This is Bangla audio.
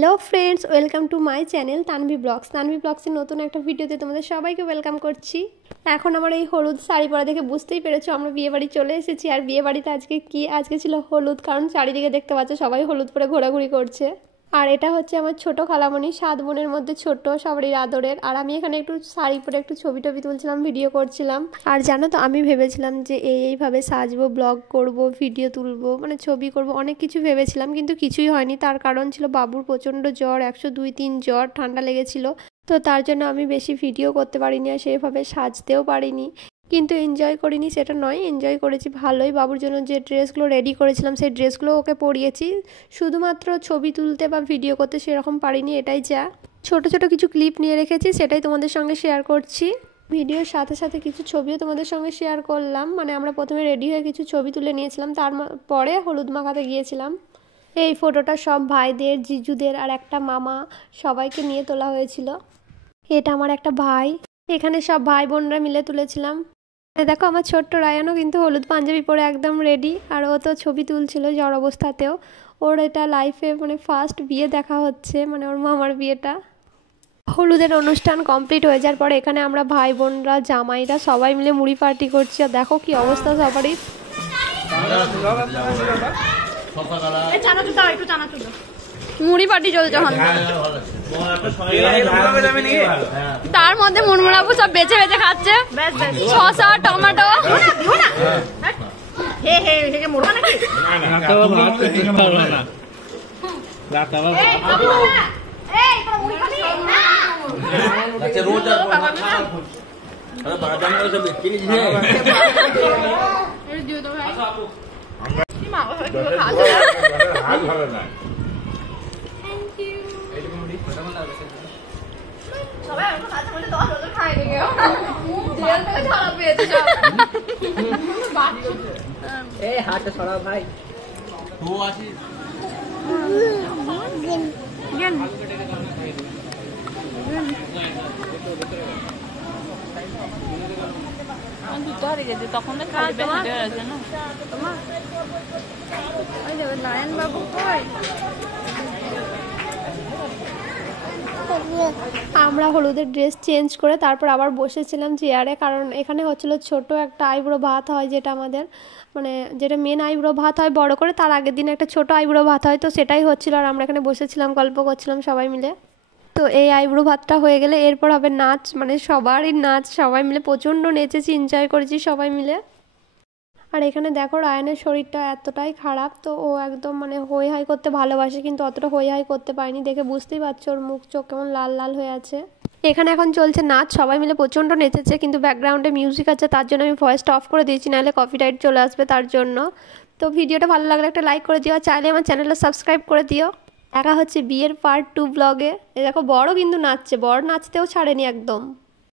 Hello friends, welcome to my channel Tanvi ব্লগসের নতুন একটা ভিডিওতে তোমাদের সবাইকে ওয়েলকাম করছি। এখন আমার এই হলুদ শাড়ি পরা দেখে বুঝতেই পেরেছো আমরা বিয়ে বাড়ি চলে এসেছি। আর বিয়ে বাড়িতে আজকে ছিল হলুদ, কারণ চারিদিকে দেখতে পাচ্ছ সবাই হলুদ পরে ঘোরাঘুরি করছে। আর এটা হচ্ছে আমার ছোট খালামণি, 7 বোনের মধ্যে ছোট, সবারই আদরের। আর আমি এখানে একটু শাড়ি পরে একটু ছবি তুলছিলাম, ভিডিও করছিলাম। আর জানো তো, আমি ভেবেছিলাম যে এইভাবে সাজবো, ব্লগ করব, ভিডিও তুলবো, মানে ছবি করব, অনেক কিছু ভেবেছিলাম, কিন্তু কিছুই হয়নি। তার কারণ ছিল বাবুর প্রচণ্ড জ্বর, 102-3 জ্বর, ঠান্ডা লেগেছিল। তো তার জন্য আমি বেশি ভিডিও করতে পারিনি আর সেভাবে সাজতেও পারিনি। কিন্তু এনজয় করিনি সেটা নয়, এনজয় করেছি ভালোই। বাবুর জন্য যে ড্রেসগুলো রেডি করেছিলাম সেই ড্রেসগুলো ওকে পরিয়েছি, শুধুমাত্র ছবি তুলতে বা ভিডিও করতে সেরকম পারিনি, এটাই যা। ছোট ছোট কিছু ক্লিপ নিয়ে রেখেছি, সেটাই তোমাদের সঙ্গে শেয়ার করছি। ভিডিওর সাথে সাথে কিছু ছবিও তোমাদের সঙ্গে শেয়ার করলাম। মানে আমরা প্রথমে রেডি হয়ে কিছু ছবি তুলে নিয়েছিলাম, তারপরে হলুদ মাখাতে গিয়েছিলাম। এই ফটোটা সব ভাইদের, জিজুদের আর একটা মামা সবাইকে নিয়ে তোলা হয়েছিল। এটা আমার একটা ভাই, এখানে সব ভাই বোনরা মিলে তুলেছিলাম। দেখো আমার ছোট্ট রায়ানও কিন্তু হলুদ পাঞ্জাবি পরে একদম রেডি, আর ও তো ছবি তুলছিল জ্বর অবস্থাতেও। ওর এটা লাইফে মানে ফার্স্ট বিয়ে দেখা হচ্ছে, মানে ওর মামার বিয়েটা। হলুদের অনুষ্ঠান কমপ্লিট হয়ে যাওয়ার পরে এখানে আমরা ভাই বোনরা, জামাইরা সবাই মিলে মুড়ি পার্টি করছি। আর দেখো কি অবস্থা সবারই। মুড়ি পার্টি চলছে এখন, তার মধ্যে মুড়মুড়াবু সব বেছে বেছে খাচ্ছে, শসা, টমেটো। হাতটা ছড়াও ভাই। তখন নারায়ণ বাবু কই? আমরা হলুদের ড্রেস চেঞ্জ করে তারপর আবার বসেছিলাম চেয়ারে, কারণ এখানে হচ্ছিল ছোট একটা আইব্রো ভাত হয়, যেটা আমাদের মানে যেটা মেন আইব্রো ভাত হয় বড় করে, তার আগের দিন একটা ছোট আইব্রো ভাত হয়, তো সেটাই হচ্ছিল। আর আমরা এখানে বসেছিলাম, গল্প করছিলাম সবাই মিলে। তো এই আইব্রো ভাতটা হয়ে গেলে এরপর হবে নাচ, মানে সবারই নাচ, সবাই মিলে প্রচণ্ড নেচেছি, এনজয় করেছি সবাই মিলে। আর এখানে দেখো রায়ানের শরীরটা এতটাই খারাপ, তো ও একদম মানে হই হাই করতে ভালোবাসে, কিন্তু অতটা হই হাই করতে পারিনি, দেখে বুঝতেই পারছো ওর মুখ চোখ কেমন লাল লাল হয়ে আছে। এখানে এখন চলছে নাচ, সবাই মিলে প্রচণ্ড নেচেছে, কিন্তু ব্যাকগ্রাউন্ডে মিউজিক আছে, তার জন্য আমি ভয়েসটা অফ করে দিয়েছি, নাহলে কপিরাইট চলে আসবে তার জন্য। তো ভিডিওটা ভালো লাগলে একটা লাইক করে দিও, চাইলে আমার চ্যানেলটা সাবস্ক্রাইব করে দিও। দেখা হচ্ছে বিয়ের পার্ট 2 ব্লগে। এ দেখো বড় কিন্তু নাচছে, বড় নাচতেও ছাড়েনি একদম।